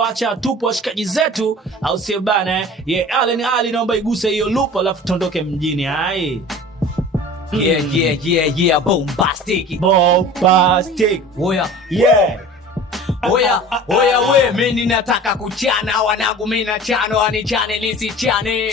Wacha tupo washikaji zetu au sio bana? Allen Ali naomba iguse hiyo loop alafu tuondoke mjini. Hai. Yeah, bombastic. Oya. Yeah. Oya we, mimi nataka kuchana wanangu, mimi nachano anichane nisichane.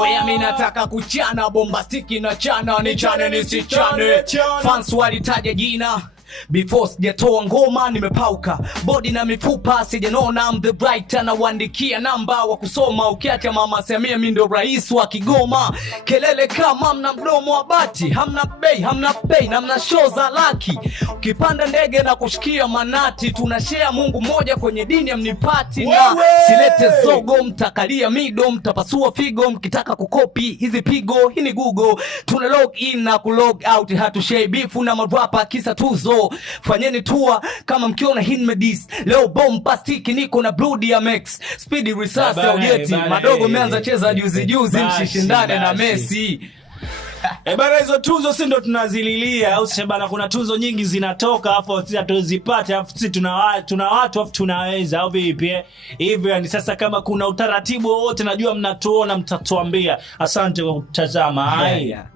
Oya mimi nataka kuchana bombastic na chana anichane nisichane. Fans walitaja jina before sijatoa ngoma, nimepauka body na mifupa sijanona. I'm the bright na waandikia namba wa kusoma, ukiacha mama Samia mimi ndo rais wa Kigoma. Kelele kama mna mdomo wa bati, hamna bei hamna pay na mna show za laki. Ukipanda ndege na kushikia manati, tunashare Mungu mmoja kwenye dini ya mnipati. Na silete zogo, mtakalia mido, mtapasua figo mkitaka kukopi hizi pigo. Hii ni Google, tuna log in na ku log out, hatushare beef na marapa kisa tuzo. Fanyeni tour kama mkiona Hinmedis. Leo bombastic niko na Bloody ya Max Speedy Research ya Ujeti. Madogo meanza cheza juzi mshishindane na Messi. Bana hizo tuzo si ndo tunazililia au sasa bana? Kuna tuzo nyingi zinatoka hapo sisi hatuzipate, afu sisi tuna watu afu tunaweza au vipi? Hivyo ni sasa, kama kuna utaratibu wote najua mnatuona mtatuambia. Asante kwa kutazama. Haya.